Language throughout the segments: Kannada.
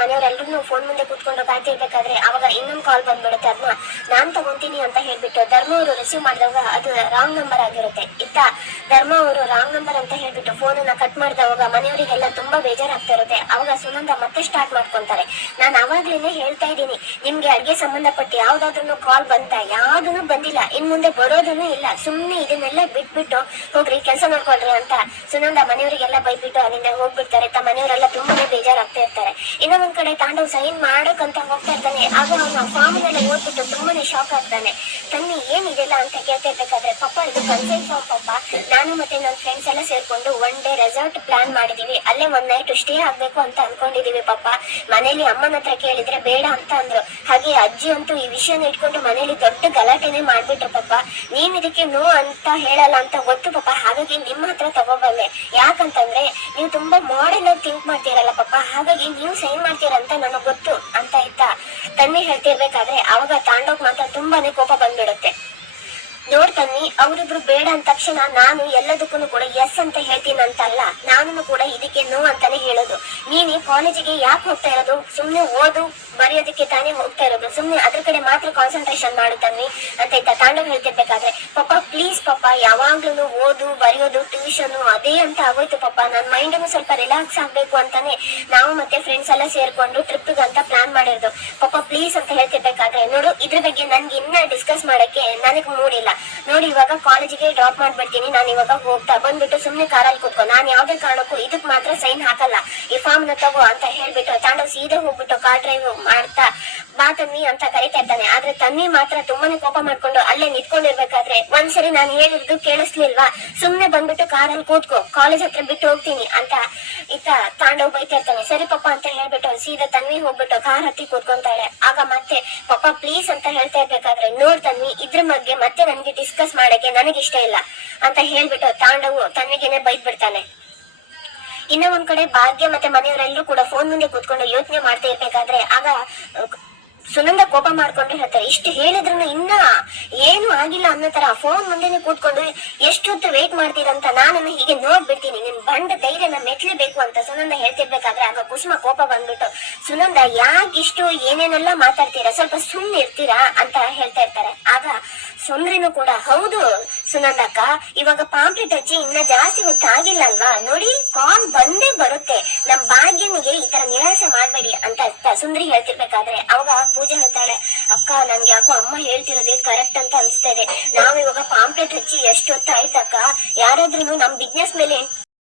ಮನೆಯವರೆಲ್ಲರೂ ಫೋನ್ ಮುಂದೆ ಕೂತ್ಕೊಂಡು ಕಾಯ್ತಿರ್ಬೇಕಾದ್ರೆ ಅವಾಗ ಇನ್ನೊಂದು ಕಾಲ್ ಬಂದ್ಬಿಡುತ್ತೆ ಅದನ್ನ ನಾನ್ ತಗೊಂತೀನಿ ಅಂತ ಹೇಳ್ಬಿಟ್ಟು ಧರ್ಮ ಅವರು ರಿಸೀವ್ ಮಾಡಿದಾಗ ಅದು ರಾಂಗ್ ನಂಬರ್ ಆಗಿರುತ್ತೆ. ಇತ್ತ? ಧರ್ಮ ಅವರು ರಾಂಗ್ ನಂಬರ್ ಅಂತ ಹೇಳ್ಬಿಟ್ಟು ಫೋನ್ ಅನ್ನ ಕಟ್ ಮಾಡಿದವಾಗ ಮನೆಯವರಿಗೆಲ್ಲ ತುಂಬಾ ಬೇಜಾರಾಗ್ತಾ ಇರುತ್ತೆ. ಅವಾಗ ಸುನಂದ ಮತ್ತೆ ಸ್ಟಾರ್ಟ್ ಮಾಡ್ಕೊಂತಾರೆ. ನಾನು ಅವಾಗ್ಲೇನೆ ಹೇಳ್ತಾ ಇದ್ದೀನಿ, ನಿಮ್ಗೆ ಅಡ್ಗೆ ಸಂಬಂಧಪಟ್ಟ ಯಾವ್ದಾದ್ರು ಕಾಲ್ ಬಂತ? ಯಾವ್ದನ್ನು ಬಂದಿಲ್ಲ. ಇನ್ ಮುಂದೆ ಬರೋದನ್ನು ಇಲ್ಲ. ಸುಮ್ನೆ ಇದನ್ನೆಲ್ಲ ಬಿಟ್ಬಿಟ್ಟು ಹೋಗ್ರಿ, ಕೆಲಸ ನೋಡ್ಕೊಳ್ರಿ ಅಂತ ಸುನಂದ ಮನೆಯವರಿಗೆಲ್ಲ ಬೈಬಿಟ್ಟು ಅಲ್ಲಿಂದ ಹೋಗ್ಬಿಡ್ತಾರೆ. ತಮ್ಮ ಮನೆಯವರೆಲ್ಲ ತುಂಬಾನೇ ಬೇಜಾರಾಗ್ತಾ ಇರ್ತಾರೆ. ಒಂದ್ ಕಡೆ ತಾಂಡವ್ ಸೈನ್ ಮಾಡಕ್ಕಂತ ಹೋಗ್ತಾ ಇರ್ತಾನೆ ಆಗ ಅವನ ಫಾರ್ಮ್ನೆಲ್ಲ ಓದ್ಬಿಟ್ಟು ತುಂಬಾನೇ ಶಾಕ್ ಆಗ್ತಾನೆ. ತನ್ನಿ ಏನಿದೆಲ್ಲ ಅಂತ ಕೇಳ್ತಾ ಇರ್ಬೇಕಾದ್ರೆ ಪಪ್ಪ ಇದು ಕನ್ಸೈನ್ ಫಾರ್ಮ್ ಪಪ್ಪ ನಾನು ಮತ್ತೆ ನನ್ನ ಫ್ರೆಂಡ್ಸ್ ಎಲ್ಲ ಸೇರ್ಕೊಂಡು ಒನ್ ಡೇ ರೆಸಾರ್ಟ್ ಪ್ಲಾನ್ ಮಾಡಿದೀವಿ ಅಲ್ಲೇ ಒಂದ್ ನೈಟ್ ಸ್ಟೇ ಆಗ್ಬೇಕು ಅಂತ ಅನ್ಕೊಂಡಿದೀವಿ ಪಪ್ಪ ಮನೇಲಿ ಅಮ್ಮನ ಹತ್ರ ಕೇಳಿದ್ರೆ ಬೇಡ ಅಂತ ಅಂದ್ರು. ಹಾಗೆ ಅಜ್ಜಿ ಅಂತೂ ಈ ವಿಷಯನ ಇಟ್ಕೊಂಡು ಮನೇಲಿ ದೊಡ್ಡ ಗಲಾಟೆನೆ ಮಾಡ್ಬಿಟ್ರು ಪಪ್ಪ ನೀನ್ ಇದಕ್ಕೆ ನೋ ಅಂತ ಹೇಳಲ್ಲ ಅಂತ ಗೊತ್ತು ಪಪ್ಪ ಹಾಗಾಗಿ ನಿಮ್ಮ ಹತ್ರ ತಗೋಬಲ್ಲೆ ಯಾಕಂತಂದ್ರೆ ನೀವು ತುಂಬಾ ಮಾಡೆಲ್ ಆಗಿ ಥಿಂಕ್ ಮಾಡ್ತೀರಲ್ಲ ಪಪ್ಪ ಹಾಗಾಗಿ ನೀವು ಸೈನ್ ಮಾಡ್ತೀರಂತ ನಮಗ್ ಗೊತ್ತು ಅಂತ ಇದ್ದ ತನ್ನಿ ಹೇಳ್ತಿರ್ಬೇಕಾದ್ರೆ ಅವಾಗ ತಾಂಡೋಗ್ ಮಾತ್ರ ತುಂಬಾನೇ ಕೋಪ ಬಂದ್ಬಿಡುತ್ತೆ. ನೋಡ್ ಅವರಿಬ್ರು ಬೇಡ ಅಂದ ತಕ್ಷಣ ನಾನು ಎಲ್ಲದಕ್ಕೂ ಕೂಡ ಎಸ್ ಅಂತ ಹೇಳ್ತೀನಿ ಅಂತಲ್ಲ ನಾನು ಕೂಡ ಇದಕ್ಕೆ ನೋ ಅಂತಾನೆ ಹೇಳೋದು. ನೀನು ಕಾಲೇಜಿಗೆ ಯಾಕೆ ಹೋಗ್ತಾ ಇರೋದು? ಸುಮ್ನೆ ಓದು, ಬರೆಯೋದಕ್ಕೆ ತಾನೇ ಹೋಗ್ತಾ ಇರೋದು. ಸುಮ್ನೆ ಅದ್ರ ಕಡೆ ಮಾತ್ರ ಕಾನ್ಸಂಟ್ರೇಷನ್ ಮಾಡು ತನ್ನಿ ಅಂತ ಇತ್ತ ತಾಂಡವ್ ಹೇಳ್ತಿರ್ಬೇಕಾದ್ರೆ, ಪಪ್ಪ ಪ್ಲೀಸ್ ಪಪ್ಪ ಯಾವಾಗ್ಲೂ ಓದು, ಬರೆಯೋದು ಟ್ಯೂಷನ್ ಅದೇ ಅಂತ ಆಗೋಯ್ತು ಪಪ್ಪ. ನನ್ನ ಮೈಂಡ್ ಸ್ವಲ್ಪ ರಿಲ್ಯಾಕ್ಸ್ ಆಗ್ಬೇಕು ಅಂತಾನೆ ನಾವು ಮತ್ತೆ ಫ್ರೆಂಡ್ಸ್ ಎಲ್ಲ ಸೇರ್ಕೊಂಡು ಟ್ರಿಪ್ ಅಂತ ಪ್ಲಾನ್ ಮಾಡಿರೋದು. ಪಪ್ಪ ಪ್ಲೀಸ್ ಅಂತ ಹೇಳ್ತಿರ್ಬೇಕಾದ್ರೆ, ನೋಡು, ಇದ್ರ ಬಗ್ಗೆ ನನ್ಗೆ ಇನ್ನ ಡಿಸ್ಕಸ್ ಮಾಡಕ್ಕೆ ನನಗ್ ಮೂಡಿಲ್ಲ ನೋಡಿ, ಇವಾಗ ಕಾಲೇಜಿಗೆ ಡ್ರಾಪ್ ಮಾಡ್ಬಿಡ್ತೀನಿ. ನಾನು ಇವಾಗ ಹೋಗ್ತಾ ಬಂದ್ಬಿಟ್ಟು ಸುಮ್ನೆ ಕಾರಲ್ಲಿ ಕೂತ್ಕೊ. ನಾನ್ ಯಾವ್ದೇ ಕಾರಣಕ್ಕೂ ಇದಕ್ಕೆ ಮಾತ್ರ ಸೈನ್ ಹಾಕಲ್ಲ. ಈ ಫಾರ್ಮ್ನ ತಗೋ ಅಂತ ಹೇಳ್ಬಿಟ್ಟು ತಾಂಡವ್ ಸೀದಾ ಹೋಗ್ಬಿಟ್ಟು ಕಾರ್ ಡ್ರೈವ್ ಮಾಡ್ತಾ, ಬಾ ತನ್ನಿ ಅಂತ ಕರಿತಾ ಇರ್ತಾನೆ. ಆದ್ರೆ ತನ್ನಿ ಮಾತ್ರ ತುಂಬಾನೇ ಕೋಪ ಮಾಡ್ಕೊಂಡು ಅಲ್ಲೇ ನಿಂತ್ಕೊಂಡಿರ್ಬೇಕಾದ್ರೆ ಒಂದ್ಸರಿ ನಾನು ಹೇಳಿದ್ದು ಕೇಳಿಸ್ಲಿಲ್ವಾ? ಸುಮ್ನೆ ಬಂದ್ಬಿಟ್ಟು ಕಾರಲ್ಲಿ ಕೂತ್ಕೋ. ಕಾಲೇಜ್ ಹತ್ರ ಬಿಟ್ಟು ಹೋಗ್ತೀನಿ ಅಂತ ಇತ್ತ ತಾಂಡವ್ ಬೈತಾ ಇರ್ತಾನೆ. ಸರಿ ಪಪ್ಪ ಅಂತ ಹೇಳ್ಬಿಟ್ಟು ಸೀದಾ ತನ್ವಿ ಹೋಗ್ಬಿಟ್ಟು ಕಾರ್ ಹತ್ತಿ ಕೂತ್ಕೊಂತಾಳೆ. ಮತ್ತೆ ಪ್ಲೀಸ್ ಅಂತ ಹೇಳ್ತಾ ಇರ್ಬೇಕಾದ್ರೆ ನೋಡ್ ತನ್ವಿ, ಇದ್ರ ಬಗ್ಗೆ ಮತ್ತೆ ನನ್ಗೆ ಡಿಸ್ಕಸ್ ಮಾಡಕ್ಕೆ ನನಗಿಷ್ಟ ಇಲ್ಲ ಅಂತ ಹೇಳ್ಬಿಟ್ಟು ತಾಂಡವು ತನ್ವಿಗೆನೆ ಬೈದ್ ಬಿಡ್ತಾನೆ ಇನ್ನ ಒಂದ್ ಕಡೆ ಭಾಗ್ಯ ಮತ್ತೆ ಮನೆಯವರೆಲ್ಲರೂ ಕೂಡ ಫೋನ್ ಮುಂದೆ ಕೂತ್ಕೊಂಡು ಯೋಚನೆ ಮಾಡ್ತಾ ಇರ್ಬೇಕಾದ್ರೆ ಆಗ ಸುನಂದ ಕೋಪ ಮಾಡ್ಕೊಂಡು ಹೇಳ್ತಾರೆ. ಇಷ್ಟು ಹೇಳಿದ್ರು ಇನ್ನ ಏನು ಆಗಿಲ್ಲ ಅನ್ನೋ ತರ ಫೋನ್ ಮುಂದೆನೆ ಕೂತ್ಕೊಂಡು ಎಷ್ಟೊತ್ತು ವೇಟ್ ಮಾಡ್ತೀರಂತ ನಾನನ್ನು ಹೀಗೆ ನೋಡ್ಬಿಡ್ತೀನಿ. ನಿನ್ ಬಂಡ ಧೈರ್ಯನ ಮೆಟ್ಲೇಬೇಕು ಅಂತ ಸುನಂದ ಹೇಳ್ತಿರ್ಬೇಕಾದ್ರೆ ಆಗ ಕುಸುಮ ಕೋಪ ಬಂದ್ಬಿಟ್ಟು, ಸುನಂದ, ಯಾಕಿಷ್ಟು ಏನೇನೆಲ್ಲ ಮಾತಾಡ್ತೀರಾ? ಸ್ವಲ್ಪ ಸುಮ್ಮನೆ ಇರ್ತೀರಾ ಅಂತ ಹೇಳ್ತಾ ಇರ್ತಾರೆ. ಆಗ ಸುಂದ್ರಿನೂ ಕೂಡ, ಹೌದು ಸುನಂದಕ್ಕ, ಇವಾಗ ಪಾಂಪ್ಲೆಟ್ ಹಚ್ಚಿ ಇನ್ನ ಜಾಸ್ತಿ ಹೊತ್ತಾಗಿಲ್ಲ ಅಲ್ವಾ ನೋಡಿ ಕಾಲ್ ಬಂದೇ ಬರುತ್ತೆ. ನಮ್ ಭಾಗ್ಯನಿಗೆ ಈ ತರ ನಿರಾಸೆ ಮಾಡ್ಬೇಡಿ ಅಂತ ಸುಂದರಿ ಹೇಳ್ತಿರ್ಬೇಕಾದ್ರೆ ಅವಾಗ ಪೂಜೆ ಹೇಳ್ತಾಳೆ, ಅಕ್ಕ, ನನ್ಗೆ ಯಾಕೋ ಅಮ್ಮ ಹೇಳ್ತಿರೋದೇ ಕರೆಕ್ಟ್ ಅಂತ ಅನ್ಸ್ತಾ ಇದೆ. ನಾವ್ ಇವಾಗ ಪಾಂಪ್ಲೆಟ್ ಹಚ್ಚಿ ಎಷ್ಟೊತ್ತಾಯ್ತಕ್ಕ ಯಾರಾದ್ರೂ ನಮ್ ಬಿಸ್ನೆಸ್ ಮೇಲೆ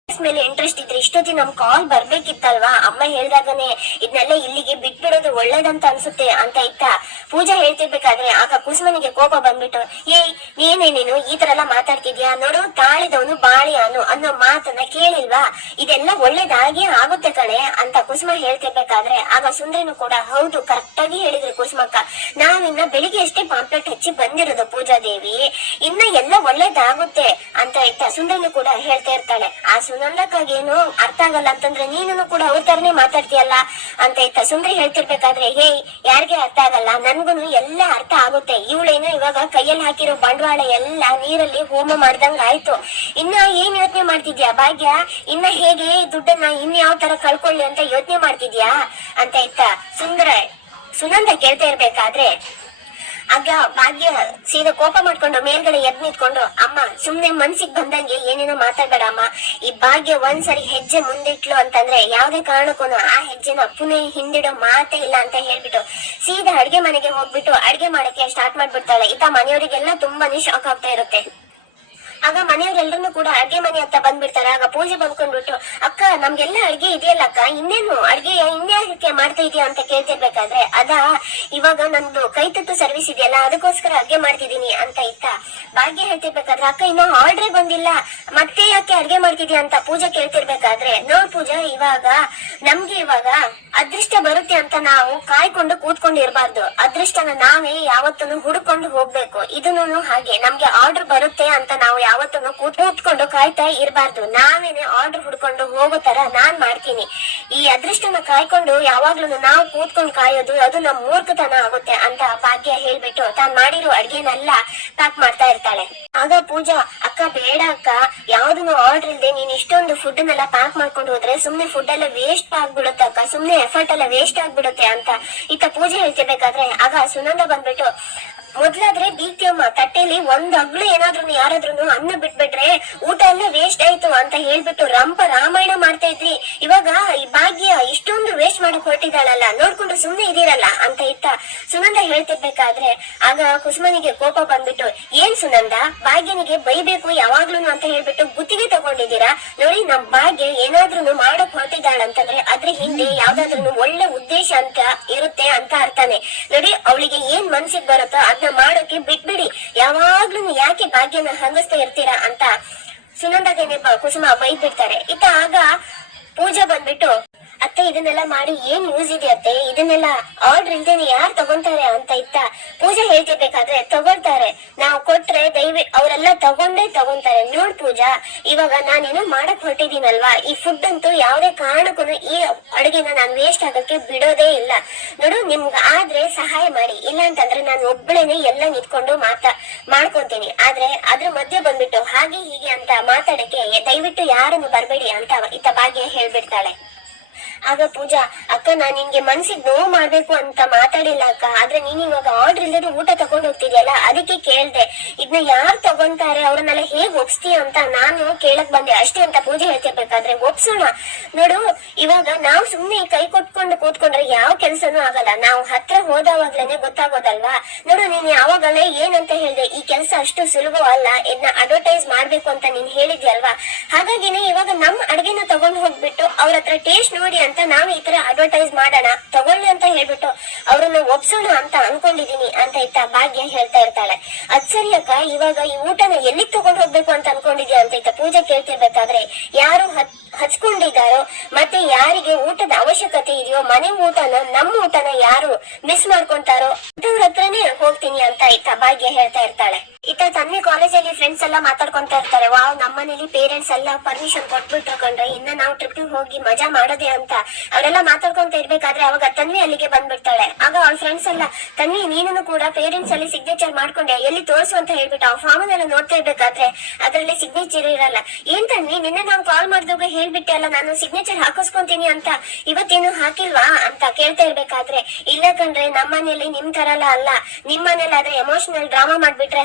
ಮೇಲೆ ಇಂಟ್ರೆಸ್ಟ್ ಇದ್ರೆ ಇಷ್ಟೊತ್ತಿ ನಮ್ ಕಾಲ್ ಬರ್ಬೇಕಿತ್ತಲ್ವಾ? ಅಮ್ಮ ಹೇಳ್ದಾಗನೆ ಇದನ್ನೆಲ್ಲ ಇಲ್ಲಿಗೆ ಬಿಟ್ಬಿಡೋದು ಒಳ್ಳೇದಂತ ಅನ್ಸುತ್ತೆ ಅಂತ ಇತ್ತ? ಪೂಜಾ ಹೇಳ್ತಿರ್ಬೇಕಾದ್ರೆ ಆಗ ಕುಸುಮನಿಗೆ ಕೋಪ ಬಂದ್ಬಿಟ್ಟು, ಏಯ್, ನೀನೇ ನೀನು ಈ ತರ ಎಲ್ಲ ಮಾತಾಡ್ತಿದ್ಯಾ? ನೋಡು, ತಾಳಿದವನು ಬಾಳಿ ಅನು ಅನ್ನೋ ಮಾತನ್ನ ಕೇಳಿಲ್ವಾ? ಇದೆಲ್ಲ ಒಳ್ಳೇದಾಗಿ ಆಗುತ್ತೆ ಕಣೆ ಅಂತ ಕುಸುಮ ಹೇಳ್ತಿರ್ಬೇಕಾದ್ರೆ ಆಗ ಸುಂದ್ರನು ಕೂಡ, ಹೌದು ಕರೆಕ್ಟ್ ಆಗಿ ಹೇಳಿದ್ರು ಕುಸುಮಕ್ಕ. ನಾವಿನ್ನ ಬೆಳಿಗ್ಗೆ ಅಷ್ಟೇ ಪಾಂಪ್ಲೆಟ್ ಹಚ್ಚಿ ಬಂದಿರೋದು ಪೂಜಾ ದೇವಿ. ಇನ್ನ ಎಲ್ಲ ಒಳ್ಳೇದಾಗುತ್ತೆ ಇತ್ತ ಸುಂದರನು ಕೂಡ ಹೇಳ್ತಾ ಇರ್ತಾಳೆ. ಆ ಸುನಂದಕ್ಕಾಗೇನು ಅರ್ಥ ಆಗಲ್ಲ ಅಂತಂದ್ರೆ ನೀನು ಕೂಡ ಅವ್ರ ತರನೇ ಮಾತಾಡ್ತೀಯಲ್ಲ ಅಂತ ಇತ್ತ ಸುಂದರಿ ಹೇಳ್ತಿರ್ಬೇಕಾದ್ರೆ, ಹೇ, ಯಾರಿಗೆ ಅರ್ಥ ಆಗಲ್ಲ? ನನ್ಗುನು ಎಲ್ಲ ಅರ್ಥ ಆಗುತ್ತೆ. ಇವಳೇನು ಇವಾಗ ಕೈಯಲ್ಲಿ ಹಾಕಿರೋ ಬಂಡವಾಳ ಎಲ್ಲ ನೀರಲ್ಲಿ ಹೋಮ ಮಾಡ್ದಂಗ ಆಯ್ತು. ಇನ್ನ ಏನ್ ಯೋಚನೆ ಮಾಡ್ತಿದ್ಯಾ ಭಾಗ್ಯ? ಇನ್ನ ಹೇಗೆ? ದುಡ್ಡನ್ನ ಇನ್ ಯಾವ ತರ ಕಳ್ಕೊಳ್ಳಿ ಅಂತ ಯೋಚನೆ ಮಾಡ್ತಿದ್ಯಾ? ಅಂತ ಇತ್ತ ಸುಂದರ, ಸುನಂದ ಕೇಳ್ತಾ ಇರ್ಬೇಕಾದ್ರೆ ಆಗ ಭಾಗ್ಯ ಸೀದಾ ಕೋಪ ಮಾಡ್ಕೊಂಡು ಮೇಲ್ಗಡೆ ಎದ್ ನಿಂತ್ಕೊಂಡು, ಅಮ್ಮ, ಸುಮ್ನೆ ಮನ್ಸಿಗ್ ಬಂದಂಗೆ ಏನೇನೋ ಮಾತಾಡ್ಬೇಡ ಅಮ್ಮ ಈ ಭಾಗ್ಯ ಒಂದ್ಸರಿ ಹೆಜ್ಜೆ ಮುಂದಿಟ್ಲು ಅಂತಂದ್ರೆ ಯಾವ್ದೇ ಕಾರಣಕ್ಕೂ ಆ ಹೆಜ್ಜೆನ ಪುನಃ ಹಿಂದಿಡೋ ಮಾತೇ ಇಲ್ಲ ಅಂತ ಹೇಳ್ಬಿಟ್ಟು ಸೀದಾ ಅಡ್ಗೆ ಮನೆಗೆ ಹೋಗ್ಬಿಟ್ಟು ಅಡ್ಗೆ ಮಾಡಕ್ಕೆ ಸ್ಟಾರ್ಟ್ ಮಾಡ್ಬಿಡ್ತಾಳೆ. ಇತ್ತ ಮನೆಯವರಿಗೆಲ್ಲ ತುಂಬಾನೇ ಶಾಕ್ ಆಗ್ತಾ ಇರುತ್ತೆ. ಆಗ ಮನೆಯವರೆಲ್ಲರೂ ಕೂಡ ಅಡ್ಗೆ ಮನೆ ಹತ್ತ ಬಂದ್ಬಿಡ್ತಾರೆ. ಆಗ ಪೂಜೆ ಬಂದ್ಕೊಂಡ್ಬಿಟ್ಟು, ಅಕ್ಕ, ನಮ್ಗೆಲ್ಲ ಅಡ್ಗೆ ಇದೆಯಲ್ಲ ಅಕ್ಕ, ಇನ್ನೇನು ಅಡ್ಗೆ ಇನ್ಯಾಕೆ ಮಾಡ್ತಾ ಇದೀಯ ಅಂತ ಕೇಳ್ತಿರ್ಬೇಕಾದ್ರೆ, ಅದ, ಇವಾಗ ನಂದು ಕೈ ತುತ್ತು ಸರ್ವಿಸ್ ಇದೆಯಲ್ಲ, ಅದಕ್ಕೋಸ್ಕರ ಅಡ್ಗೆ ಮಾಡ್ತಿದೀನಿ ಅಂತ ಇತ್ತ. ಭಾಗ್ಯ ಹೇಳ್ತಿರ್ಬೇಕಾದ್ರೆ, ಅಕ್ಕ, ಇನ್ನೂ ಆರ್ಡ್ರೇ ಬಂದಿಲ್ಲ, ಮತ್ತೆ ಯಾಕೆ ಅಡ್ಗೆ ಮಾಡ್ತಿದ್ಯಾ? ಅಂತ ಪೂಜೆ ಕೇಳ್ತಿರ್ಬೇಕಾದ್ರೆ, ನೋಡ್ ಪೂಜಾ, ಇವಾಗ ನಮ್ಗೆ ಇವಾಗ ಅದೃಷ್ಟ ಬರುತ್ತೆ ಅಂತ ನಾವು ಕಾಯ್ಕೊಂಡು ಕೂತ್ಕೊಂಡು ಇರಬಾರ್ದು ಅದೃಷ್ಟನ ನಾವೇ ಯಾವತ್ತೂ ಹುಡುಕೊಂಡು ಹೋಗ್ಬೇಕು. ಇದನ್ನು ಹಾಗೆ. ನಮ್ಗೆ ಆರ್ಡರ್ ಬರುತ್ತೆ ಅಂತ ನಾವು ಯಾವತ್ತೂ ಕೂತ್ಕೊಂಡು ಕಾಯ್ತಾ ಇರಬಾರ್ದು. ನಾವೇನೆ ಆರ್ಡರ್ ಹುಡ್ಕೊಂಡು ಹೋಗೋ ತರ ನಾನ್ ಮಾಡ್ತೀನಿ. ಈ ಅದೃಷ್ಟನ ಕಾಯ್ಕೊಂಡು ಯಾವಾಗ್ಲೂ ನಾವು ಕೂತ್ಕೊಂಡು ಕಾಯೋದು, ಅದು ನಮ್ ಮೂರ್ಖತನ ಆಗುತ್ತೆ ಅಂತ ಭಾಗ್ಯ ಹೇಳ್ಬಿಟ್ಟು ತಾನ್ ಮಾಡಿರೋ ಅಡ್ಗೆನೆಲ್ಲ ಪ್ಯಾಕ್ ಮಾಡ್ತಾ ಇರ್ತಾಳೆ. ಆಗ ಪೂಜಾ, ಅಕ್ಕ, ಬೇಡ ಅಕ್ಕ. ಯಾವ್ದನ್ನು ಆರ್ಡರ್ ಇಲ್ದೆ ನೀನ್ ಇಷ್ಟೊಂದು ಫುಡ್ ನೆಲ್ಲ ಪ್ಯಾಕ್ ಮಾಡ್ಕೊಂಡು ಹೋದ್ರೆ ಸುಮ್ನೆ ಫುಡ್ ಎಲ್ಲ ವೇಸ್ಟ್ ಆಗ್ಬಿಡುತ್ತೆ ಅಕ್ಕ. ಸುಮ್ನೆ ಎಫರ್ಟ್ ಎಲ್ಲ ವೇಸ್ಟ್ ಆಗ್ಬಿಡುತ್ತೆ ಅಂತ ಇತ್ತ ಪೂಜೆ ಹೇಳ್ತಿರ್ಬೇಕಾದ್ರೆ, ಆಗ ಸುನಂದ ಬಂದ್ಬಿಟ್ಟು, ಮೊದ್ಲಾದ್ರೆ ಬೀಗ್ತಿಯಮ್ಮ, ತಟ್ಟೆಲಿ ಒಂದ್ ಅಗ್ಳು ಏನಾದ್ರು ಯಾರಾದ್ರೂ ಅನ್ನ ಬಿಟ್ಬಿಟ್ರೆ ಊಟ ಎಲ್ಲ ವೇಸ್ಟ್ ಆಯ್ತು ಅಂತ ಹೇಳ್ಬಿಟ್ಟು ರಂಪ ರಾಮಾಯಣ ಮಾಡ್ತಾ ಇದ್ರಿ. ಇವಾಗ ಈ ಭಾಗ್ಯ ಇಷ್ಟೊಂದು ವೇಸ್ಟ್ ಮಾಡಕ್ ಹೊರಟಿದಾಳಲ್ಲ ನೋಡ್ಕೊಂಡು ಸುಮ್ನೆ ಇದೀರಲ್ಲ ಅಂತ ಇತ್ತ ಸುನಂದ ಹೇಳ್ತಿರ್ಬೇಕಾದ್ರೆ, ಆಗ ಕುಸುಮನಿಗೆ ಕೋಪ ಬಂದ್ಬಿಟ್ಟು, ಏನ್ ಸುನಂದ, ಭಾಗ್ಯನಿಗೆ ಬೈಬೇಕು ಯಾವಾಗ್ಲೂ ಅಂತ ಹೇಳ್ಬಿಟ್ಟು ಗುತ್ತಿಗೆ ತಗೊಂಡಿದ್ದೀರಾ? ನೋಡಿ, ನಮ್ ಭಾಗ್ಯ ಏನಾದ್ರೂ ಮಾಡಕ್ ಹೊರಟಿದ್ದಾಳಂತಂದ್ರೆ ಅದ್ರ ಹಿಂದೆ ಯಾವ್ದಾದ್ರು ಒಳ್ಳೆ ಉದ್ದೇಶ ಅಂತ ಇರುತ್ತೆ ಅಂತ ಅರ್ಥನೇ. ನೋಡಿ, ಅವಳಿಗೆ ಏನ್ ಮನ್ಸಿಗೆ ಬರುತ್ತೋ ಅದನ್ನ ಮಾಡೋಕೆ ಬಿಟ್ಬಿಡಿ. ಯಾವಾಗ್ಲೂ ಯಾಕೆ ಭಾಗ್ಯನ ಹಂಗಸ್ತಾ ಇರ್ತೀರಾ ಅಂತ ಸುನಂದಗೆ ಕುಸುಮ ಬೈದ್ ಬಿಡ್ತಾರೆ. ಇತ್ತ ಆಗ ಪೂಜಾ ಬಂದ್ಬಿಟ್ಟು, ಅತ್ತೆ, ಇದನ್ನೆಲ್ಲ ಮಾಡಿ ಏನ್ ಯೂಸ್ ಇದೆ ಅತ್ತೆ? ಇದನ್ನೆಲ್ಲ ಆರ್ಡರ್ ಇಲ್ದೇನೆ ಯಾರು ತಗೊಂತಾರೆ? ಅಂತ ಇತ್ತ ಪೂಜೆ ಹೇಳ್ತಿರ್ಬೇಕಾದ್ರೆ ತಗೊಳ್ತಾರೆ. ದಯವಿ ಅವರೆಲ್ಲ ತಗೊಂಡೇ ತಗೊಂತಾರೆ. ನೋಡ್ ಪೂಜಾ, ಇವಾಗ ನಾನೇನು ಮಾಡಕ್ ಹೊರಟಿದೀನಲ್ವಾ ಈ ಫುಡ್ ಅಂತೂ ಯಾವ್ದೇ ಕಾರಣಕ್ಕೂ ಈ ಅಡುಗೆನ ನಾನು ವೇಸ್ಟ್ ಆಗಕ್ಕೆ ಬಿಡೋದೇ ಇಲ್ಲ. ನೋಡು, ನಿಮ್ಗೆ ಆದ್ರೆ ಸಹಾಯ ಮಾಡಿ. ಇಲ್ಲ ಅಂತಂದ್ರೆ ನಾನು ಒಬ್ಬಳೇನೆ ಎಲ್ಲ ನಿಂತ್ಕೊಂಡು ಮಾತಾ, ಮಾಡ್ಕೊಂತೀನಿ. ಆದ್ರೆ ಅದ್ರ ಮಧ್ಯೆ ಬಂದ್ಬಿಟ್ಟು ಹಾಗೆ ಹೀಗೆ ಅಂತ ಮಾತಾಡಕ್ಕೆ ದಯವಿಟ್ಟು ಯಾರನ್ನು ಬರಬೇಡಿ ಅಂತ ಇತ್ತ ಭಾಗ್ಯ ಹೇಳ್ಬಿಡ್ತಾಳೆ. ಆಗ ಪೂಜಾ, ಅಕ್ಕ, ನಾನ್ ನಿನ್ಗೆ ಮನ್ಸಿಗೆ ನೋವು ಮಾಡ್ಬೇಕು ಅಂತ ಮಾತಾಡಿಲ್ಲ ಅಕ್ಕ. ಆದ್ರೆ ನೀನ್ ಇವಾಗ ಆರ್ಡರ್ ಇಲ್ಲದೆ ಊಟ ತಗೊಂಡ್ ಹೋಗ್ತಿದ್ಯಲ್ಲ? ಅದಕ್ಕೆ ಕೇಳ್ದೆ. ಇದನ್ನ ಯಾರು ತಗೊಂತಾರೆ? ಅವ್ರನ್ನೆಲ್ಲ ಹೇಗ್ ಒಪ್ಸ್ತೀಯ ಅಂತ ನಾನು ಕೇಳಕ್ ಬಂದೆ. ಅಷ್ಟೇ ಅಂತ ಪೂಜೆ ಹೇಳ್ತಿರ್ಬೇಕಾದ್ರೆ ಒಪ್ಸೋಣ. ನೋಡು, ಇವಾಗ ನಾವು ಸುಮ್ನೆ ಕೈ ಕೊಟ್ಕೊಂಡು ಕೂತ್ಕೊಂಡ್ರೆ ಯಾವ ಕೆಲ್ಸನೂ ಆಗಲ್ಲ. ನಾವು ಹತ್ರ ಹೋದವಾಗ್ಲೇನೆ ಗೊತ್ತಾಗೋದಲ್ವಾ? ನೋಡು, ನೀನ್ ಯಾವಾಗಲೇ ಏನಂತ ಹೇಳ್ದೆ, ಈ ಕೆಲ್ಸ ಅಷ್ಟು ಸುಲಭವಲ್ಲ. ಇದನ್ನ ಅಡ್ವರ್ಟೈಸ್ ಮಾಡ್ಬೇಕು ಅಂತ ನೀನ್ ಹೇಳಿದ್ಯಲ್ವಾ? ಹಾಗಾಗಿನೇ ಇವಾಗ ನಮ್ ಅಡ್ಗೆನ ತಗೊಂಡ್ ಹೋಗ್ಬಿಟ್ಟು ಅವ್ರ ಹತ್ರ ಟೇಸ್ಟ್ ನೋಡಿ ಅಂತ ನಾವು ಈ ತರ ಅಡ್ವರ್ಟೈಸ್ ಮಾಡೋಣ, ತಗೊಳ್ಳಿ ಅಂತ ಹೇಳ್ಬಿಟ್ಟು ಅವ್ರನ್ನ ಒಪ್ಸೋಣ ಅಂತ ಅನ್ಕೊಂಡಿದೀನಿ ಅಂತ ಇತ್ತ ಭಾಗ್ಯ ಹೇಳ್ತಾ ಇರ್ತಾಳೆ. ಅದ್ ಸರಿ ಅಕ್ಕ, ಇವಾಗ ಈ ಊಟನ ಎಲ್ಲಿಗ್ ತಗೊಂಡ್ ಹೋಗ್ಬೇಕು ಅಂತ ಅನ್ಕೊಂಡಿದ್ಯಾ ಅಂತ ಇತ್ತ ಪೂಜೆ ಕೇಳ್ತಿರ್ಬೇಕಾದ್ರೆ, ಯಾರು ಹತ್, ಹಚ್ಕೊಂಡಿದ್ದಾರೋ ಮತ್ತೆ ಯಾರಿಗೆ ಊಟದ ಅವಶ್ಯಕತೆ ಇದೆಯೋ, ಮನೆ ಊಟನ, ನಮ್ಮ ಊಟನ ಯಾರು ಮಿಸ್ ಮಾಡ್ಕೊಂತಾರೋ ಅಂತವ್ರ ಹತ್ರನೇ ಹೋಗ್ತೀನಿ ಅಂತ ಇತ್ತ ಭಾಗ್ಯ ಹೇಳ್ತಾ ಇರ್ತಾಳೆ. ತನ್ವಿ ಕಾಲೇಜಲ್ಲಿ ಫ್ರೆಂಡ್ಸ್ ಎಲ್ಲ ಮಾತಾಡ್ಕೊಂತ ಇರ್ತಾರೆ. ವಾವ್, ನಮ್ಮನೇಲಿ ಪೇರೆಂಟ್ಸ್ ಎಲ್ಲ ಪರ್ಮಿಷನ್ ಕೊಟ್ಬಿಟ್ರು ಇನ್ನ ನಾವು ಟ್ರಿಪ್ ಹೋಗಿ ಮಜಾ ಮಾಡೋದೆ ಅಂತ. ಅವರೆಲ್ಲ ಮಾತಾಡ್ಕೊಂತ ಇರ್ಬೇಕಾದ್ರೆ ಅವಾಗ ತನ್ವಿ ಅಲ್ಲಿಗೆ ಬಂದ್ಬಿಡ್ತಾಳೆ. ಆಗ ಅವ್ರ ಫ್ರೆಂಡ್ಸ್ ಎಲ್ಲ, ತನ್ವಿ ನೀನು ಕೂಡ ಪೇರೆಂಟ್ಸ್ ಅಲ್ಲಿ ಸಿಗ್ನೇಚರ್ ಮಾಡ್ಕೊಂಡೆ, ಎಲ್ಲಿ ತೋರಿಸು ಅಂತ ಹೇಳ್ಬಿಟ್ಟು ಆ ಫಾರ್ಮ್ ಎಲ್ಲ ನೋಡ್ತಾ ಇರ್ಬೇಕಾದ್ರೆ ಅದ್ರಲ್ಲಿ ಸಿಗ್ನೇಚರ್ ಇರಲ್ಲ. ಏನ್ ತನ್ವಿ, ನಿನ್ನೆ ನಾವು ಕಾಲ್ ಮಾಡಿದಾಗ ಹೇಳ್ಬಿಟ್ಟೆ ಅಲ್ಲ, ನಾನು ಸಿಗ್ನೇಚರ್ ಹಾಕಿಸ್ಕೊಂತೀನಿ ಅಂತ. ಇವತ್ತೇನು ಹಾಕಿಲ್ವಾ? ಅಂತ ಕೇಳ್ತಾ ಇರ್ಬೇಕಾದ್ರೆ, ಇಲ್ಲ ಕಂಡ್ರೆ ನಮ್ಮನೇಲಿ ನಿಮ್ ತರ ಅಲ್ಲ. ನಿಮ್ಮನೇಲಾದ್ರೆ ಎಮೋಷನಲ್ ಡ್ರಾಮಾ ಮಾಡ್ಬಿಟ್ರೆ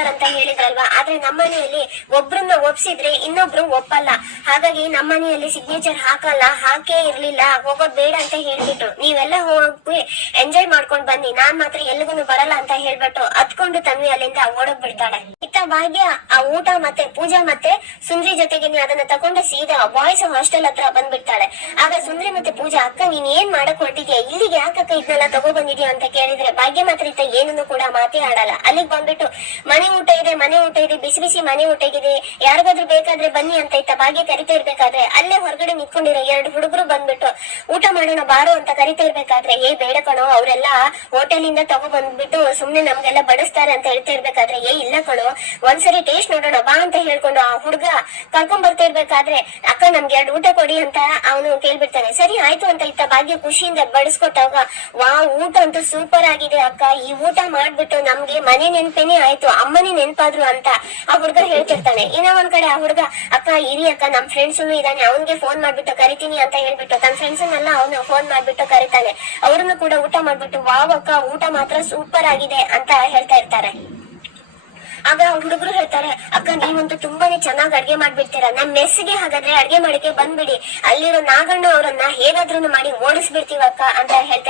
ಹಾಕ್ಬಿಡ್ತಾರಂತ ಹೇಳಿದ್ರಲ್ವಾ? ಆದ್ರೆ ನಮ್ಮ ಮನೆಯಲ್ಲಿ ಒಬ್ರನ್ನ ಒಪ್ಸಿದ್ರೆ ಇನ್ನೊಬ್ರು ಒಪ್ಪಲ್ಲ. ಹಾಗಾಗಿ ನಮ್ಮ ಮನೆಯಲ್ಲಿ ಸಿಗ್ನೇಚರ್ ಹಾಕಲ್ಲ, ಹಾಕೇ ಇರ್ಲಿಲ್ಲ, ಹೋಗೋದ್ ಬೇಡ ಅಂತ ಹೇಳ್ಬಿಟ್ಟು ನೀವೆಲ್ಲ ಹೋಗಿ ಎಂಜಾಯ್ ಮಾಡ್ಕೊಂಡ್ ಬನ್ನಿ. ನಾನ್ ಮಾತ್ರ ಎಲ್ಲಿಗೂ ಬರಲ್ಲ ಅಂತ ಹೇಳ್ಬಿಟ್ಟು ಅತ್ಕೊಂಡು ತನ್ವಿ ಅಲ್ಲಿಂದ ಓಡೋಗ್ ಬಿಡ್ತಾಳೆ ಇತ್ತ ಭಾಗ್ಯ, ಆ ಊಟ ಮತ್ತೆ ಪೂಜಾ ಮತ್ತೆ ಸುಂದ್ರಿ ಜೊತೆಗೆ ಅದನ್ನ ತಗೊಂಡು ಸೀದಾ ಬಾಯ್ಸ್ ಹಾಸ್ಟೆಲ್ ಹತ್ರ ಬಂದ್ಬಿಡ್ತಾಳೆ. ಆಗ ಸುಂದ್ರಿ ಮತ್ತೆ ಪೂಜಾ, ಅಕ್ಕ, ನೀನ್ ಏನ್ ಮಾಡಕ್ ಹೊರಟಿದ್ಯಾ ಇಲ್ಲಿಗೆ ಯಾಕಕ್ಕ ಇದನ್ನೆಲ್ಲ ತಗೋ ಬಂದಿದ್ಯಾ? ಅಂತ ಕೇಳಿದ್ರೆ ಭಾಗ್ಯ ಮಾತ್ರ ಇತ್ತ ಏನನ್ನು ಕೂಡ ಮಾತೇ ಆಡಲ್ಲ. ಅಲ್ಲಿಗೆ ಬಂದ್ಬಿಟ್ಟು, ಮನೆ ಊಟ ಇದೆ, ಮನೆ ಊಟ ಇದೆ, ಬಿಸಿ ಬಿಸಿ ಮನೆ ಊಟ ಇದೆ ಯಾರಿಗಾದ್ರೂ ಬೇಕಾದ್ರೆ ಬನ್ನಿ ಅಂತ ಇತ್ತ ಭಾಗ್ಯ ಕರಿತಾ ಇರ್ಬೇಕಾದ್ರೆ ಅಲ್ಲೇ ಹೊರಗಡೆ ನಿಂತ್ಕೊಂಡಿರೋ ಎರಡು ಹುಡುಗರು ಬಂದ್ಬಿಟ್ಟು ಊಟ ಮಾಡೋಣ ಬಾರೋ ಅಂತ ಕರಿತಾ ಇರ್ಬೇಕಾದ್ರೆ, ಏ ಬೇಡ ಕಣೋ, ಅವರೆಲ್ಲ ಹೋಟೆಲ್ ಇಂದ ತಗೋ ಬಂದ್ಬಿಟ್ಟು ಸುಮ್ನೆ ನಮ್ಗೆಲ್ಲ ಬಡಿಸ್ತಾರೆ ಅಂತ ಹೇಳ್ತಾ ಇರ್ಬೇಕಾದ್ರೆ, ಏ ಇಲ್ಲ ಕಣೋ, ಒಂದ್ಸರಿ ಟೇಸ್ಟ್ ನೋಡೋಣ ಬಾ ಅಂತ ಹೇಳ್ಕೊಂಡು ಆ ಹುಡುಗ ಕರ್ಕೊಂಡ್ ಬರ್ತಾ ಇರ್ಬೇಕಾದ್ರೆ, ಅಕ್ಕ ನಮ್ಗೆ ಎರಡು ಊಟ ಕೊಡಿ ಅಂತ ಅವನು ಕೇಳ್ಬಿಡ್ತಾನೆ. ಸರಿ, ಆಯ್ತು ಅಂತ ಇತ್ತ ಭಾಗ್ಯ ಖುಷಿಯಿಂದ ಬಡಿಸ್ಕೊಟ್ಟಾಗ ವಾ ಊಟ ಅಂತೂ ಸೂಪರ್ ಆಗಿದೆ ಅಕ್ಕ, ಈ ಊಟ ಮಾಡ್ಬಿಟ್ಟು ನಮ್ಗೆ ಮನೆ ನೆನ್ಪೇನೆ ಆಯ್ತು ಅಮ್ಮನೇ ನೆನ್ಪಾದ್ರು ಅಂತ ಆ ಹುಡುಗ ಹೇಳ್ತಿರ್ತಾನೆ. ಇನ್ನ ಒಂದ್ ಕಡೆ ಆ ಹುಡುಗ, ಅಕ್ಕ, ಇರಿ ಅಕ್ಕ, ನಮ್ ಫ್ರೆಂಡ್ಸ್ ಇದಾನೆ. ಅವನ್ಗೆ ಫೋನ್ ಮಾಡ್ಬಿಟ್ಟು ಕರಿತೀನಿ ಅಂತ ಹೇಳ್ಬಿಟ್ಟು ತನ್ನ ಫ್ರೆಂಡ್ಸ್ ಎಲ್ಲ ಅವನು ಫೋನ್ ಮಾಡ್ಬಿಟ್ಟು ಕರಿತಾನೆ. ಅವ್ರನ್ನು ಕೂಡ ಊಟ ಮಾಡ್ಬಿಟ್ಟು, ವಾವ್ ಅಕ್ಕ, ಊಟ ಮಾತ್ರ ಸೂಪರ್ ಆಗಿದೆ ಅಂತ ಹೇಳ್ತಾ ಇರ್ತಾರೆ. ಆಗ ಹುಡುಗರು ಹೇಳ್ತಾರೆ, ಅಕ್ಕ, ನೀವಂತೂ ತುಂಬಾನೇ ಚೆನ್ನಾಗಿ ಅಡ್ಗೆ ಮಾಡ್ಬಿಡ್ತೀರಾ. ನಮ್ ಮೆಸ್ಸಿಗೆ ಹಾಗಾದ್ರೆ ಅಡ್ಗೆ ಮಾಡಕ್ಕೆ ಬಂದ್ಬಿಡಿ. ಅಲ್ಲಿರೋ ನಾಗಣ್ಣ ಅವರನ್ನ ಹೇಗಾದ್ರೂ ಮಾಡಿ ಓಡಿಸ್ಬಿಡ್ತೀವಕ್ಕ ಅಂತ ಹೇಳ್ತಾ ಇರ್ತಾರೆ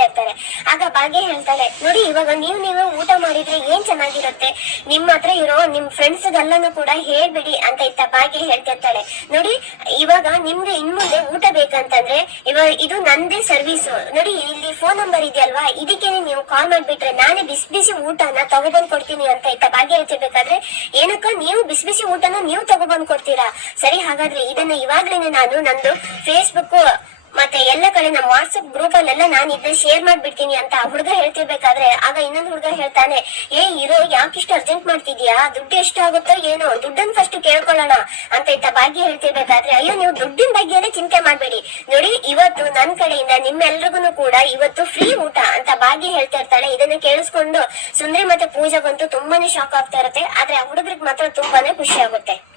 ಆಗ ಭಾಗ್ಯ ಹೇಳ್ತಾಳೆ, ನೋಡಿ, ಇವಾಗ ನೀವು ನೀವು ಊಟ ಮಾಡಿದ್ರೆ ಏನ್ ಚೆನ್ನಾಗಿರುತ್ತೆ? ನಿಮ್ ಹತ್ರ ಇರೋ ನಿಮ್ ಫ್ರೆಂಡ್ಸ್ ಎಲ್ಲಾನು ಕೂಡ ಹೇಳ್ಬಿಡಿ ಅಂತ ಇತ್ತ ಭಾಗ್ಯ ಹೇಳ್ತಿರ್ತಾಳೆ. ನೋಡಿ, ಇವಾಗ ನಿಮ್ಗೆ ಇನ್ಮುಂದೆ ಊಟ ಬೇಕಂತಂದ್ರೆ ಇವಾಗ ಇದು ನಂದೇ ಸರ್ವಿಸ್ ನೋಡಿ, ಇಲ್ಲಿ ಫೋನ್ ನಂಬರ್ ಇದೆಯಲ್ವಾ? ಇದಕ್ಕೆ ನೀವು ಕಾಲ್ ಮಾಡ್ಬಿಟ್ರೆ ನಾನೇ ಬಿಸಿ ಬಿಸಿ ಊಟನ ತಗೊಬಂದ್ ಕೊಡ್ತೀನಿ ಅಂತ ಇತ್ತ ಭಾಗ್ಯ ಹೇಳ್ತಿರ್ಬೇಕಾದ್ರೆ, ಏನಕ್ಕ ನೀವು ಬಿಸಿ ಬಿಸಿ ಊಟನ ನೀವು ತಗೊಬಂದ್ ಕೊಡ್ತೀರಾ? ಸರಿ, ಹಾಗಾದ್ರೆ ಇದನ್ನ ಇವಾಗ್ಲೇನೆ ನಾನು ನಂದು ಫೇಸ್ಬುಕ್ ಮತ್ತೆ ಎಲ್ಲ ಕಡೆ ನಮ್ಮ ವಾಟ್ಸ್ಆಪ್ ಗ್ರೂಪ್ ಅಲ್ಲೆಲ್ಲ ನಾನು ಇದನ್ನ ಶೇರ್ ಮಾಡ್ಬಿಡ್ತೀನಿ ಅಂತ ಹುಡುಗ ಹೇಳ್ತಿರ್ಬೇಕಾದ್ರೆ ಆಗ ಇನ್ನೊಂದು ಹುಡುಗ ಹೇಳ್ತಾನೆ, ಏ, ಇರೋ ಯಾಕಿಷ್ಟು ಅರ್ಜೆಂಟ್ ಮಾಡ್ತಿದ್ಯಾ? ದುಡ್ಡು ಎಷ್ಟಾಗುತ್ತೋ ಏನೋ? ದುಡ್ಡನ್ನ ಫಸ್ಟ್ ಕೇಳ್ಕೊಳ್ಳೋಣ. ಅಂತ ಇತ್ತ ಭಾಗ್ಯ ಹೇಳ್ತಿರ್ಬೇಕಾದ್ರೆ, ಅಯ್ಯೋ, ನೀವು ದುಡ್ಡಿನ ಬಗ್ಗೆನೇ ಚಿಂತೆ ಮಾಡ್ಬೇಡಿ. ನೋಡಿ, ಇವತ್ತು ನನ್ ಕಡೆಯಿಂದ ನಿಮ್ಮೆಲ್ರಿಗೂ ಕೂಡ ಇವತ್ತು ಫ್ರೀ ಊಟ ಅಂತ ಭಾಗ್ಯ ಹೇಳ್ತಾ ಇರ್ತಾಳೆ. ಇದನ್ನ ಕೇಳಿಸ್ಕೊಂಡು ಸುಂದ್ರಿ ಮತ್ತೆ ಪೂಜಾಗಂತೂ ತುಂಬಾನೇ ಶಾಕ್ ಆಗ್ತಾ ಇರುತ್ತೆ. ಆದ್ರೆ ಆ ಹುಡುಗರಿಗೆ ಮಾತ್ರ ತುಂಬಾನೇ ಖುಷಿ ಆಗುತ್ತೆ.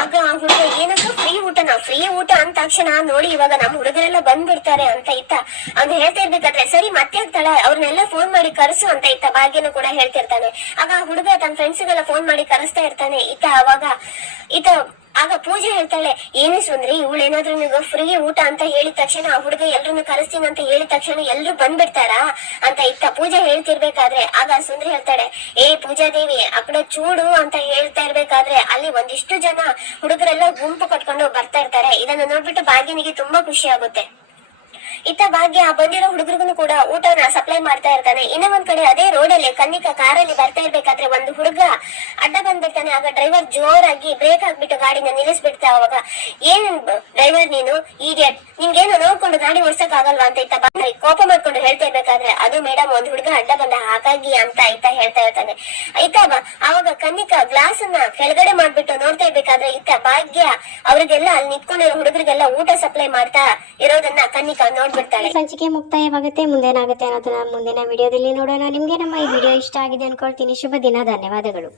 ಆಗ ಆ ಹುಡುಗ ಏನಕ್ಕ ಫ್ರೀ ಊಟನ ಫ್ರೀ ಊಟ ಅಂದ ತಕ್ಷಣ ನೋಡಿ ಇವಾಗ ನಮ್ ಹುಡುಗರೆಲ್ಲ ಬಂದ್ಬಿಡ್ತಾರೆ ಅಂತ ಇತ್ತ. ಅವ್ನು ಹೇಳ್ತಾ ಇರ್ಬೇಕಾದ್ರೆ, ಸರಿ, ಮತ್ತೆ ಆಗ್ತಾಳೆ, ಅವ್ರನ್ನೆಲ್ಲ ಫೋನ್ ಮಾಡಿ ಕರೆಸು ಅಂತ ಇತ್ತ. ಭಾಗ್ಯನು ಕೂಡ ಹೇಳ್ತಿರ್ತಾನೆ. ಆಗ ಆ ಹುಡುಗ ತನ್ನ ಫ್ರೆಂಡ್ಸ್ಗೆಲ್ಲ ಫೋನ್ ಮಾಡಿ ಕರೆಸ್ತಾ ಇರ್ತಾನೆ. ಇತ್ತ ಅವಾಗ ಇತ ಆಗ ಪೂಜೆ ಹೇಳ್ತಾಳೆ, ಏನು ಸುಂದ್ರಿ ಇವಳೇನಾದ್ರೂ ನೀವು ಫ್ರೀ ಊಟ ಅಂತ ಹೇಳಿದ ತಕ್ಷಣ ಆ ಹುಡುಗ ಎಲ್ಲರನ್ನ ಕರೆಸ್ತೀನಿ ಅಂತ ಹೇಳಿದ ತಕ್ಷಣ ಎಲ್ರು ಬಂದ್ಬಿಡ್ತಾರಾ? ಅಂತ ಇತ್ತ ಪೂಜೆ ಹೇಳ್ತಿರ್ಬೇಕಾದ್ರೆ, ಆಗ ಸುಂದ್ರಿ ಹೇಳ್ತಾಳೆ, ಏ ಪೂಜಾ ದೇವಿ ಆ ಕಡೆ ಚೂಡು ಅಂತ ಹೇಳ್ತಾ ಇರ್ಬೇಕಾದ್ರೆ ಅಲ್ಲಿ ಒಂದಿಷ್ಟು ಜನ ಹುಡುಗರೆಲ್ಲ ಗುಂಪು ಕಟ್ಕೊಂಡು ಬರ್ತಾ ಇರ್ತಾರೆ. ಇದನ್ನ ನೋಡ್ಬಿಟ್ಟು ಬಾಗಿನಿಗೆ ತುಂಬಾ ಖುಷಿ ಆಗುತ್ತೆ. ಇತ್ತ ಭಾಗ್ಯ ಬಂದಿರೋ ಹುಡುಗರಿಗೂ ಕೂಡ ಊಟನ ಸಪ್ಲೈ ಮಾಡ್ತಾ ಇರ್ತಾನೆ. ಇನ್ನ ಒಂದ್ ಕಡೆ ಅದೇ ರೋಡಲ್ಲಿ ಕನ್ನಿಕಾ ಕಾರಲ್ಲಿ ಬರ್ತಾ ಇರ್ಬೇಕಾದ್ರೆ ಒಂದು ಹುಡುಗ ಅಡ್ಡ ಬಂದ್ಬಿಡ್ತಾನೆ. ಆಗ ಡ್ರೈವರ್ ಜೋರಾಗಿ ಬ್ರೇಕ್ ಹಾಕ್ಬಿಟ್ಟು ಗಾಡಿನ ನಿಲ್ಲಿಸ್ಬಿಡ್ತಾ ಅವಾಗ ಏನ್ ಡ್ರೈವರ್ ನೀನು? ಈಡಿಯಟ್ ನಿನ್ಗೇನು ನೋಡ್ಕೊಂಡು ಗಾಡಿ ಓಡ್ಸಕ್ ಆಗಲ್ವಾ ಅಂತ ಇತ್ತ ಕೋಪ ಮಾಡ್ಕೊಂಡು ಹೇಳ್ತಾ ಇರ್ಬೇಕಾದ್ರೆ, ಅದು ಮೇಡಮ್ ಒಂದ್ ಹುಡುಗ ಅಡ್ಡ ಬಂದ ಹಾಕಾಗಿ ಅಂತ ಇತ್ತ ಹೇಳ್ತಾ ಇರ್ತಾನೆ. ಆಯ್ತಾ ಅವಾಗ ಕನ್ನಿಕ ಗ್ಲಾಸ್ ಅನ್ನ ಕೆಳಗಡೆ ಮಾಡ್ಬಿಟ್ಟು ನೋಡ್ತಾ ಇರ್ಬೇಕಾದ್ರೆ ಇತ್ತ ಭಾಗ್ಯ ಅವ್ರಿಗೆಲ್ಲ ಅಲ್ಲಿ ನಿಂತ್ಕೊಂಡಿರೋ ಹುಡುಗರಿಗೆಲ್ಲ ಊಟ ಸಪ್ಲೈ ಮಾಡ್ತಾ ಇರೋದನ್ನ ಕನ್ನಿಕಾ ನೋಡ್ಬಿಡ್ತಾಳೆ. ಸಂಚಿಕೆ ಮುಕ್ತಾಯವಾಗುತ್ತೆ, ಮುಂದೇನಾಗುತ್ತೆ ಅನ್ನೋದನ್ನ ಮುಂದಿನ ವಿಡಿಯೋದಲ್ಲಿ ನೋಡೋಣ. ನಿಮಗೆ ನಮ್ಮ ಈ ವಿಡಿಯೋ ಇಷ್ಟ ಆಗಿದೆ ಅನ್ಕೊಳ್ತೀನಿ. ಶುಭ ದಿನ, ಧನ್ಯವಾದಗಳು.